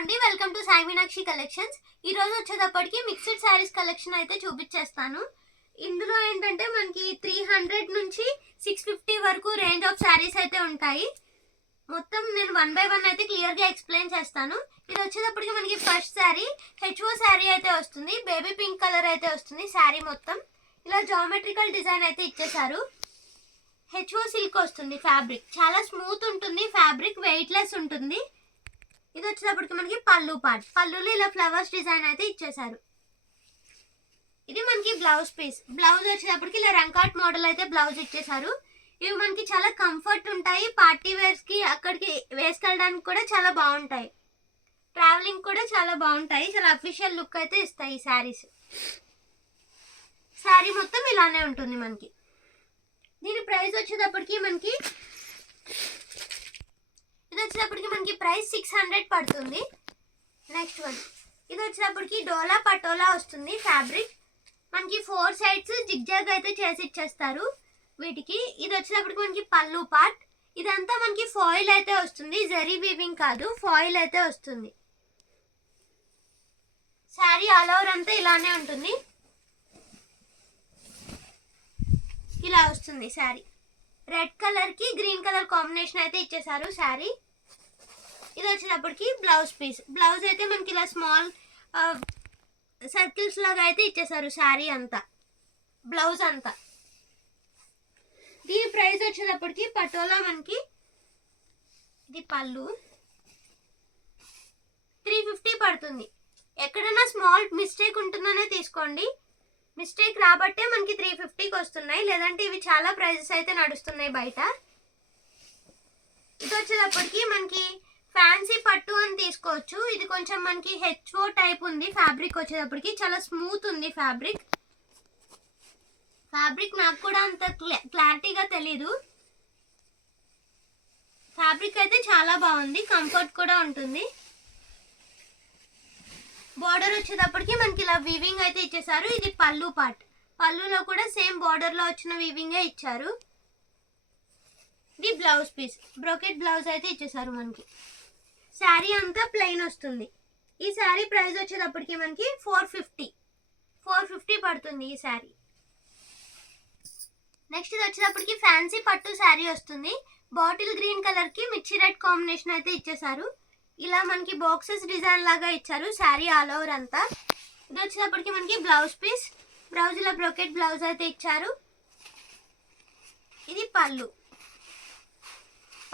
అండి, welcome to Sai Meenakshi collections. ఈ రోజు వచ్చేటప్పటికి మిక్స్డ్ శారీస్ కలెక్షన్ అయితే చూపించేస్తాను. ఇందులో ఏంటంటే మనకి 300 నుంచి 650 వరకు రేంజ్ ఆఫ్ శారీస్ అయితే ఉంటాయి. మొత్తం నేను 1 by 1 అయితే క్లియర్గా ఎక్స్ప్లెయిన్ చేస్తాను. ఇది వచ్చేటప్పటికి మనకి ఫస్ట్ శారీ హెచ్ఓ శారీ అయితే వస్తుంది. బేబీ పింక్ కలర్ అయితే వస్తుంది. శారీ మొత్తం ఇలా జామెట్రికల్ డిజైన్ అయితే ఇచ్చేసారు. హెచ్ఓ సిల్క్ వస్తుంది. ఫ్యాబ్రిక్ చాలా స్మూత్ ఉంటుంది. ఫ్యాబ్రిక్ వెయిట్లెస్ ఉంటుంది. ఇది వచ్చేటప్పటికి మనకి పళ్ళు పార్ట్. పళ్ళులో ఇలా ఫ్లవర్స్ డిజైన్ అయితే ఇచ్చేసారు. ఇది మనకి బ్లౌజ్ పీస్. బ్లౌజ్ వచ్చేటప్పటికి ఇలా రంకాట్ మోడల్ అయితే బ్లౌజ్ ఇచ్చేసారు. ఇవి మనకి చాలా కంఫర్ట్ ఉంటాయి. పార్టీ వేర్స్ కి అక్కడికి వేసుకెళ్ళడానికి కూడా చాలా బాగుంటాయి. ట్రావెలింగ్ కూడా చాలా బాగుంటాయి. చాలా అఫీషియల్ లుక్ అయితే ఇస్తాయి ఈ శారీస్. శారీ మొత్తం ఇలానే ఉంటుంది మనకి. దీని ప్రైస్ వచ్చేటప్పటికి మనకి ప్రైస్ 600 పడుతుంది. నెక్స్ట్ వన్ ఇది వచ్చేటప్పటికి డోలా పటోలా వస్తుంది. ఫ్యాబ్రిక్ మనకి 4 సైడ్స్ జిగ్జాగ్ అయితే చేసి ఇచ్చేస్తారు వీటికి. ఇది వచ్చేటప్పటికి మనకి పళ్ళు పార్ట్. ఇదంతా మనకి ఫాయిల్ అయితే వస్తుంది. జరీ వీవింగ్ కాదు, ఫాయిల్ అయితే వస్తుంది. శారీ ఆల్ ఓవర్ అంతా ఇలానే ఉంటుంది. ఇలా వస్తుంది శారీ. రెడ్ కలర్ కి గ్రీన్ కలర్ కాంబినేషన్ అయితే ఇచ్చేసారు శారీ. ఇది వచ్చేటప్పటికి బ్లౌజ్ పీస్. బ్లౌజ్ అయితే మనకి ఇలా స్మాల్ సర్కిల్స్ లాగా అయితే ఇచ్చేసారు శారీ అంతా, బ్లౌజ్ అంతా. దీని ప్రైస్ వచ్చేటప్పటికి పటోలా మనకి ఇది పళ్ళు 350 పడుతుంది. ఎక్కడైనా స్మాల్ మిస్టేక్ ఉంటుందనే తీసుకోండి. మిస్టేక్ రాబట్టే మనకి 350కి వస్తున్నాయి, లేదంటే ఇవి చాలా ప్రైజెస్ అయితే నడుస్తున్నాయి బయట. ఇది వచ్చేటప్పటికి మనకి ఫ్యాన్సీ పట్టు అని తీసుకోవచ్చు. ఇది కొంచెం మనకి హెచ్ఓ టైప్ ఉంది. ఫ్యాబ్రిక్ వచ్చేటప్పటికి చాలా స్మూత్ ఉంది. ఫ్యాబ్రిక్ నాకు కూడా అంత క్లారిటీగా తెలీదు. ఫ్యాబ్రిక్ అయితే చాలా బాగుంది. కంఫర్ట్ కూడా ఉంటుంది. బార్డర్ వచ్చేటప్పటికి మనకి ఇలా వీవింగ్ అయితే ఇచ్చేసారు. ఇది పళ్ళు పార్ట్. పళ్ళులో కూడా సేమ్ బార్డర్ లో వచ్చిన వీవింగే ఇచ్చారు. ఇది బ్లౌజ్ పీస్. బ్రోకెట్ బ్లౌజ్ అయితే ఇచ్చేసారు మనకి. శారీ అంతా ప్లెయిన్ వస్తుంది. ఈ శారీ ప్రైస్ వచ్చేటప్పటికి మనకి 450 పడుతుంది ఈ శారీ. నెక్స్ట్ ఇది వచ్చేటప్పటికి ఫ్యాన్సీ పట్టు శారీ వస్తుంది. బాటిల్ గ్రీన్ కలర్ కి మిర్చి రెడ్ కాంబినేషన్ అయితే ఇచ్చేసారు. ఇలా మనకి బాక్సెస్ డిజైన్ లాగా ఇచ్చారు శారీ ఆల్ ఓవర్ అంతా. ఇది వచ్చేటప్పటికి మనకి బ్లౌజ్ పీస్. బ్లౌజ్ ఇలా బ్రోకెట్ బ్లౌజ్ అయితే ఇచ్చారు. ఇది పళ్ళు.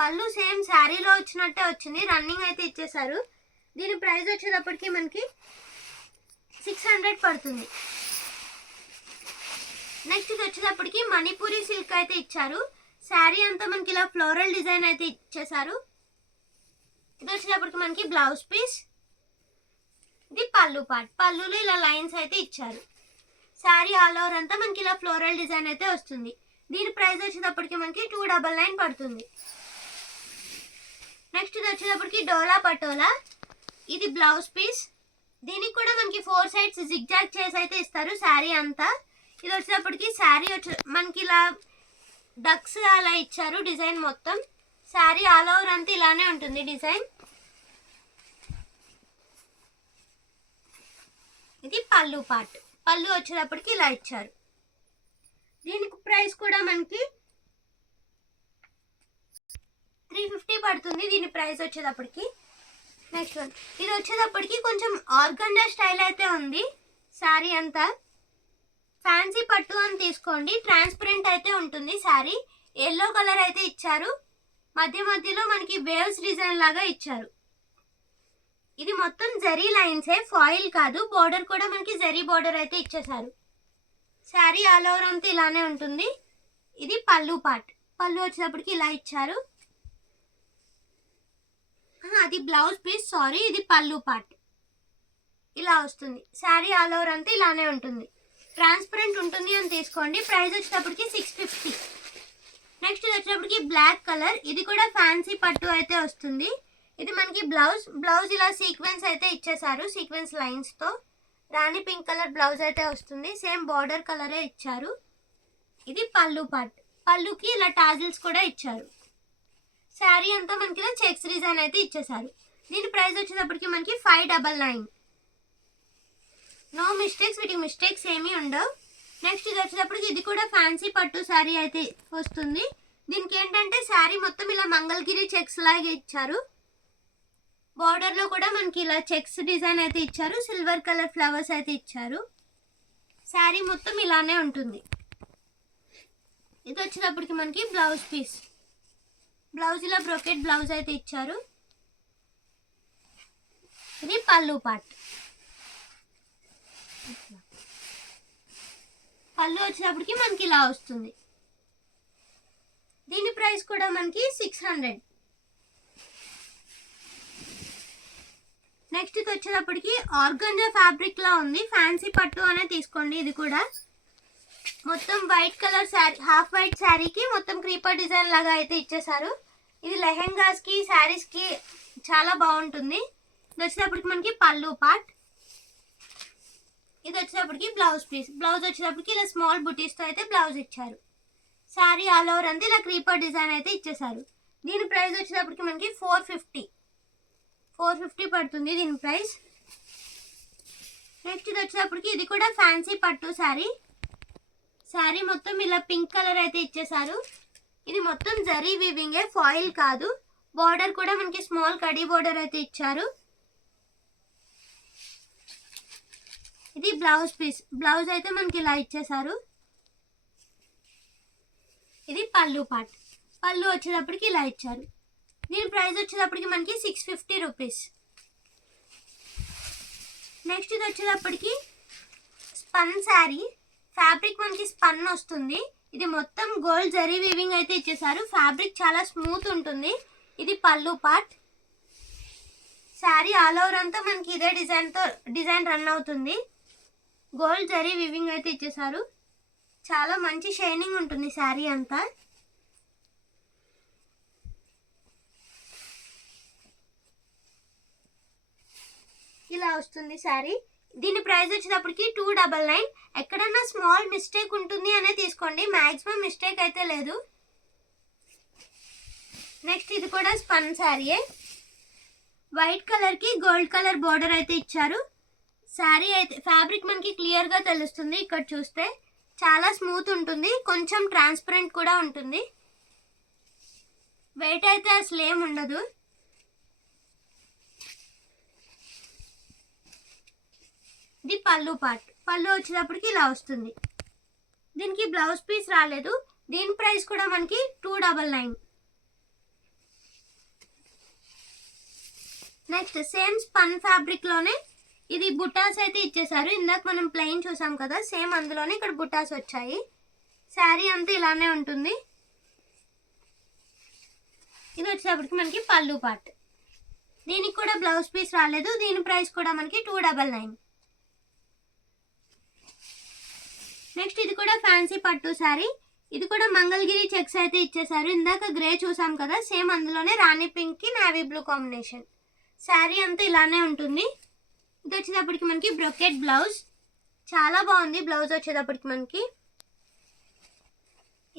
పళ్ళు సేమ్ శారీలో వచ్చినట్టే వచ్చింది. రన్నింగ్ అయితే ఇచ్చేసారు. దీని ప్రైస్ వచ్చేటప్పటికి మనకి 600 పడుతుంది. నెక్స్ట్ ఇది వచ్చేటప్పటికి మణిపూరి సిల్క్ అయితే ఇచ్చారు. శారీ అంతా మనకి ఇలా ఫ్లోరల్ డిజైన్ అయితే ఇచ్చేసారు. ఇది వచ్చేటప్పటికి మనకి బ్లౌజ్ పీస్. ఇది పళ్ళు పార్ట్. పళ్ళులో ఇలా లైన్స్ అయితే ఇచ్చారు. శారీ ఆల్ ఓవర్ అంతా మనకి ఇలా ఫ్లోరల్ డిజైన్ అయితే వస్తుంది. దీని ప్రైస్ వచ్చేటప్పటికి మనకి 299 పడుతుంది. నెక్స్ట్ ఇది వచ్చేటప్పటికి డోలా పటోలా. ఇది బ్లౌజ్ పీస్. దీనికి కూడా మనకి 4 సైడ్స్ జిగ్జాగ్ చేసి అయితే ఇస్తారు శారీ అంతా. ఇది వచ్చేటప్పటికి శారీ మనకి ఇలా డక్స్ అలా ఇచ్చారు డిజైన్ మొత్తం. శారీ ఆల్ ఓవర్ అంతా ఇలానే ఉంటుంది డిజైన్. ఇది పళ్ళు పార్ట్. పళ్ళు వచ్చేటప్పటికి ఇలా ఇచ్చారు. దీనికి ప్రైస్ కూడా మనకి 350 పడుతుంది. దీని ప్రైస్ వచ్చేటప్పటికి. నెక్స్ట్ వన్ ఇది వచ్చేటప్పటికి కొంచెం ఆర్గంజా స్టైల్ అయితే ఉంది. శారీ అంతా ఫ్యాన్సీ పట్టు అని తీసుకోండి. ట్రాన్స్పరెంట్ అయితే ఉంటుంది శారీ. ఎల్లో కలర్ అయితే ఇచ్చారు. మధ్యలో మనకి వేవ్స్ డిజైన్ లాగా ఇచ్చారు. ఇది మొత్తం జరీ లైన్సే, ఫాయిల్ కాదు. బోర్డర్ కూడా మనకి జరీ బోర్డర్ అయితే ఇచ్చేసారు. శారీ ఆల్ ఓవర్ అంతా ఇలానే ఉంటుంది. ఇది పళ్ళు పార్ట్. పళ్ళు వచ్చేటప్పటికి ఇలా ఇచ్చారు. అది బ్లౌజ్ పీస్, సారీ. ఇది పళ్ళు పార్ట్. ఇలా వస్తుంది. శారీ ఆల్ ఓవర్ అంతా ఇలానే ఉంటుంది. ట్రాన్స్పరెంట్ ఉంటుంది అని తీసుకోండి. ప్రైస్ వచ్చేటప్పటికి 650. నెక్స్ట్ ఇది వచ్చేటప్పటికి బ్లాక్ కలర్. ఇది కూడా ఫ్యాన్సీ పట్టు అయితే వస్తుంది. ఇది మనకి బ్లౌజ్ ఇలా సీక్వెన్స్ అయితే ఇచ్చేసారు. సీక్వెన్స్ లైన్స్ తో రాణి పింక్ కలర్ బ్లౌజ్ అయితే వస్తుంది. సేమ్ బార్డర్ కలరే ఇచ్చారు. ఇది పళ్ళు పార్ట్. పళ్ళుకి ఇలా టాజిల్స్ కూడా ఇచ్చారు. శారీ అంతా మనకి ఇలా చెక్స్ డిజైన్ అయితే ఇచ్చేసారు. దీని ప్రైస్ వచ్చేటప్పటికి మనకి 599. నో మిస్టేక్స్, వీటికి మిస్టేక్స్ ఏమీ ఉండవు. నెక్స్ట్ ఇది వచ్చేటప్పటికి ఇది కూడా ఫ్యాన్సీ పట్టు శారీ అయితే వస్తుంది. దీనికి ఏంటంటే శారీ మొత్తం ఇలా మంగళగిరి చెక్స్ లాగా ఇచ్చారు. బార్డర్లో కూడా మనకి ఇలా చెక్స్ డిజైన్ అయితే ఇచ్చారు. సిల్వర్ కలర్ ఫ్లవర్స్ అయితే ఇచ్చారు. శారీ మొత్తం ఇలానే ఉంటుంది. ఇది వచ్చేటప్పటికి మనకి బ్లౌజ్ పీస్. బ్లౌజ్ ఇలా బ్రోకెట్ బ్లౌజ్ అయితే ఇచ్చారు. ఇది పళ్ళు పార్ట్. పళ్ళు వచ్చేటప్పటికి మనకి ఇలా వస్తుంది. దీని ప్రైస్ కూడా మనకి 600. నెక్స్ట్ ఇది వచ్చేటప్పటికి ఆర్గంజా ఫ్యాబ్రిక్ లా ఉంది. ఫ్యాన్సీ పట్టు అనే తీసుకోండి. ఇది కూడా మొత్తం white colour sari, half white శారీకి మొత్తం క్రీపర్ డిజైన్ లాగా అయితే ఇచ్చేసారు. ఇది లెహెంగాస్కి శారీస్కి చాలా బాగుంటుంది. ఇది వచ్చేటప్పటికి మనకి పళ్ళు పార్ట్. ఇది వచ్చేటప్పటికి బ్లౌజ్ పీస్. బ్లౌజ్ వచ్చేటప్పటికి ఇలా స్మాల్ బుటీస్తో అయితే బ్లౌజ్ ఇచ్చారు. శారీ ఆల్ ఓవర్ అంతా ఇలా క్రీపర్ డిజైన్ అయితే ఇచ్చేసారు. దీని ప్రైస్ వచ్చేటప్పటికి మనకి 450 పడుతుంది దీని ప్రైస్. నెక్స్ట్ ఇది వచ్చేటప్పటికి ఇది కూడా ఫ్యాన్సీ పట్టు శారీ. శారీ మొత్తం ఇలా పింక్ కలర్ అయితే ఇచ్చేసారు. ఇది మొత్తం జరీ వీవింగే, ఫాయిల్ కాదు. బార్డర్ కూడా మనకి స్మాల్ కడీ బార్డర్ అయితే ఇచ్చారు. ఇది బ్లౌజ్ పీస్. బ్లౌజ్ అయితే మనకి ఇలా ఇచ్చేసారు. ఇది పళ్ళు పార్ట్. పళ్ళు వచ్చేటప్పటికి ఇలా ఇచ్చారు. దీని ప్రైస్ వచ్చేటప్పటికి మనకి 650 రూపీస్. నెక్స్ట్ ఇది వచ్చేటప్పటికి స్పన్ శారీ. ఫ్యాబ్రిక్ మనకి స్పన్ వస్తుంది. ఇది మొత్తం గోల్డ్ జరీ వీవింగ్ అయితే ఇచ్చేసారు. ఫ్యాబ్రిక్ చాలా స్మూత్ ఉంటుంది. ఇది పళ్ళు పార్ట్. శారీ ఆల్ ఓవర్ అంతా మనకి ఇదే డిజైన్ రన్ అవుతుంది. గోల్డ్ జరీ వీవింగ్ అయితే ఇచ్చేసారు. చాలా మంచి షైనింగ్ ఉంటుంది శారీ అంతా. ఇలా వస్తుంది శారీ. దీని ప్రైస్ వచ్చేటప్పటికి 299. ఎక్కడన్నా స్మాల్ మిస్టేక్ ఉంటుంది అనే తీసుకోండి, మ్యాక్సిమం మిస్టేక్ అయితే లేదు. నెక్స్ట్ ఇది కూడా స్పన్ శారీయే. వైట్ కలర్కి గోల్డ్ కలర్ బార్డర్ అయితే ఇచ్చారు. శారీ అయితే ఫ్యాబ్రిక్ మనకి క్లియర్గా తెలుస్తుంది. ఇక్కడ చూస్తే చాలా స్మూత్ ఉంటుంది, కొంచెం ట్రాన్స్పరెంట్ కూడా ఉంటుంది. వెయిట్ అయితే అసలు ఏం ఉండదు. ఇది పళ్ళు పార్ట్. పళ్ళు వచ్చేటప్పటికి ఇలా వస్తుంది. దీనికి బ్లౌజ్ పీస్ రాలేదు. దీని ప్రైస్ కూడా మనకి 299. నెక్స్ట్ సేమ్ స్పన్ ఫ్యాబ్రిక్ లోనే ఇది బుటాస్ అయితే ఇచ్చేసారు. ఇందాక మనం ప్లెయిన్ చూసాం కదా, సేమ్ అందులోనే ఇక్కడ బుటాస్ వచ్చాయి. శారీ అంతా ఇలానే ఉంటుంది. ఇది వచ్చేటప్పటికి మనకి పళ్ళు పార్ట్. దీనికి కూడా బ్లౌజ్ పీస్ రాలేదు. దీని ప్రైస్ కూడా మనకి 299. నెక్స్ట్ ఇది కూడా ఫ్యాన్సీ పట్టు శారీ. ఇది కూడా మంగళగిరి చెక్స్ అయితే ఇచ్చేసారు. ఇందాక గ్రే చూసాం కదా, సేమ్ అందులోనే రాణి పింక్ కి నావీ బ్లూ కాంబినేషన్. శారీ అంతా ఇలానే ఉంటుంది. ఇది వచ్చేటప్పటికి మనకి బ్రొకెట్ బ్లౌజ్. చాలా బాగుంది బ్లౌజ్ వచ్చేటప్పటికి మనకి.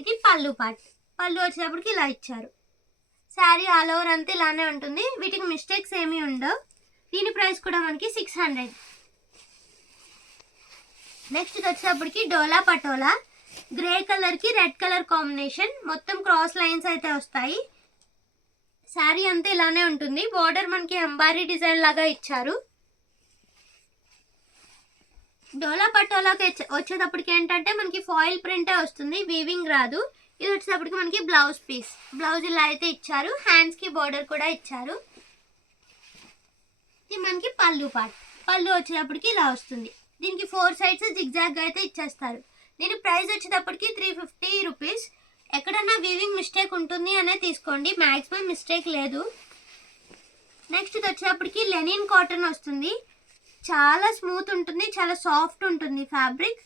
ఇది పళ్ళు పార్ట్. పళ్ళు వచ్చేటప్పటికి ఇలా ఇచ్చారు. శారీ ఆల్ ఓవర్ అంతా ఇలానే ఉంటుంది. వీటికి మిస్టేక్స్ ఏమీ ఉండవు. దీని ప్రైస్ కూడా మనకి 600. నెక్స్ట్ ఇది వచ్చేటప్పటికి డోలా పటోలా. గ్రే కలర్కి రెడ్ కలర్ కాంబినేషన్. మొత్తం క్రాస్ లైన్స్ అయితే వస్తాయి. శారీ అంతా ఇలానే ఉంటుంది. బార్డర్ మనకి అంబారీ డిజైన్ లాగా ఇచ్చారు. డోలా పటోలాకి వచ్చేటప్పటికి ఏంటంటే మనకి ఫాయిల్ ప్రింటే వస్తుంది, వీవింగ్ రాదు. ఇది వచ్చేటప్పటికి మనకి బ్లౌజ్ పీస్. బ్లౌజ్ ఇలా అయితే ఇచ్చారు. హ్యాండ్స్కి బార్డర్ కూడా ఇచ్చారు. ఇది మనకి పళ్ళు పార్ట్. పళ్ళు వచ్చేటప్పటికి ఇలా వస్తుంది. దీనికి 4 సైడ్స్ జిగ్జాగ్ అయితే ఇచ్చేస్తారు. దీని ప్రైస్ వచ్చేటప్పటికి 350 రూపీస్. ఎక్కడన్నా వీవింగ్ మిస్టేక్ ఉంటుంది అనే తీసుకోండి, మ్యాక్సిమం మిస్టేక్ లేదు. నెక్స్ట్ ఇది వచ్చేటప్పటికి లెనిన్ కాటన్ వస్తుంది. చాలా స్మూత్ ఉంటుంది, చాలా సాఫ్ట్ ఉంటుంది ఫ్యాబ్రిక్.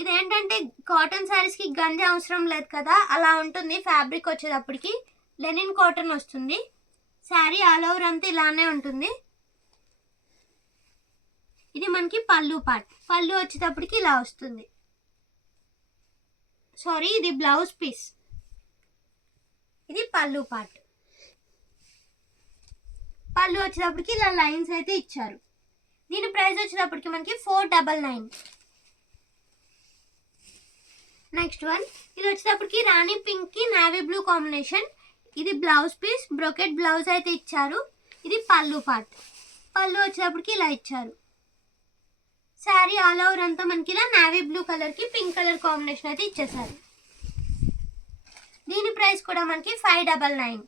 ఇదేంటంటే కాటన్ శారీస్కి గంజి అవసరం లేదు కదా, అలా ఉంటుంది ఫ్యాబ్రిక్ వచ్చేటప్పటికి. లెనిన్ కాటన్ వస్తుంది. శారీ ఆల్ ఓవర్ అంతా ఇలానే ఉంటుంది. ఇది మనకి పళ్ళు పార్ట్. పళ్ళు వచ్చేటప్పటికి ఇలా వస్తుంది. సారీ, ఇది బ్లౌజ్ పీస్. ఇది పళ్ళు పార్ట్. పళ్ళు వచ్చేటప్పటికి ఇలా లైన్స్ అయితే ఇచ్చారు. దీని ప్రైస్ వచ్చేటప్పటికి మనకి 499. నెక్స్ట్ వన్, ఇది వచ్చేటప్పటికి రాణి పింక్ కి నావీ బ్లూ కాంబినేషన్. ఇది బ్లౌజ్ పీస్, బ్రోకెట్ బ్లౌజ్ అయితే ఇచ్చారు. ఇది పళ్ళు పార్ట్. పళ్ళు వచ్చేటప్పటికి ఇలా ఇచ్చారు. శారీ ఆల్ ఓవర్ అంతా మనకి ఇలా నావీ బ్లూ కలర్ కి పింక్ కలర్ కాంబినేషన్ అయితే ఇచ్చేసారు. దీని ప్రైస్ కూడా మనకి 599.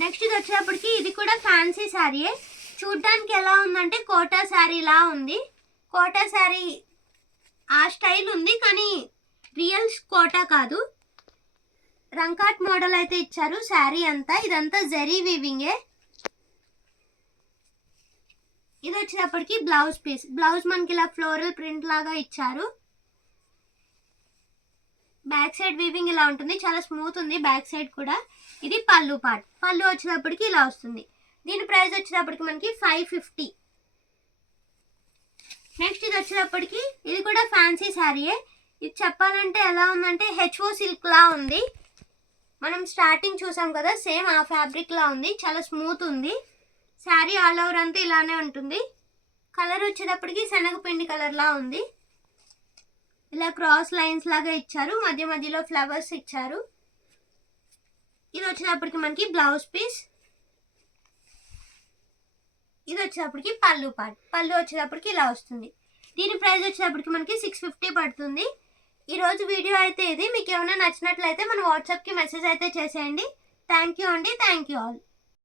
నెక్స్ట్ ఇది వచ్చేటప్పటికి ఇది కూడా ఫ్యాన్సీ శారీయే. చూడ్డానికి ఎలా ఉందంటే కోటా శారీలా ఉంది. కోటా శారీ ఆ స్టైల్ ఉంది, కానీ రియల్ కోటా కాదు. రంకాట్ మోడల్ అయితే ఇచ్చారు శారీ అంతా. ఇదంతా జరీ వీవింగే. ఇది వచ్చేటప్పటికి బ్లౌజ్ పీస్. బ్లౌజ్ మనకి ఇలా ఫ్లోరల్ ప్రింట్ లాగా ఇచ్చారు. బ్యాక్ సైడ్ వీవింగ్ ఇలా ఉంటుంది, చాలా స్మూత్ ఉంది బ్యాక్ సైడ్ కూడా. ఇది పళ్ళు పార్ట్. పళ్ళు వచ్చేటప్పటికి ఇలా వస్తుంది. దీని ప్రైస్ వచ్చేటప్పటికి మనకి 550. నెక్స్ట్ ఇది వచ్చేటప్పటికి ఇది కూడా ఫ్యాన్సీ శారీయే. ఇది చెప్పాలంటే ఎలా ఉందంటే హెచ్ఓ సిల్క్ లా ఉంది. మనం స్టార్టింగ్ చూసాం కదా, సేమ్ ఆ ఫ్యాబ్రిక్ లా ఉంది. చాలా స్మూత్ ఉంది. శారీ ఆల్ ఓవర్ అంతా ఇలానే ఉంటుంది. కలర్ వచ్చేటప్పటికి శనగపిండి కలర్ లా ఉంది. ఇలా క్రాస్ లైన్స్ లాగా ఇచ్చారు, మధ్య మధ్యలో ఫ్లవర్స్ ఇచ్చారు. ఇది వచ్చేటప్పటికి మనకి బ్లౌజ్ పీస్. ఇది వచ్చేటప్పటికి పళ్ళు పార్ట్. పళ్ళు వచ్చేటప్పటికి ఇలా వస్తుంది. దీని ప్రైస్ వచ్చేటప్పటికి మనకి 650 పడుతుంది. ఈరోజు వీడియో అయితే ఇది. మీకు ఏమైనా నచ్చినట్లయితే మన వాట్సాప్కి మెసేజ్ అయితే చేసేయండి. థ్యాంక్ యూ అండి. Thank you all.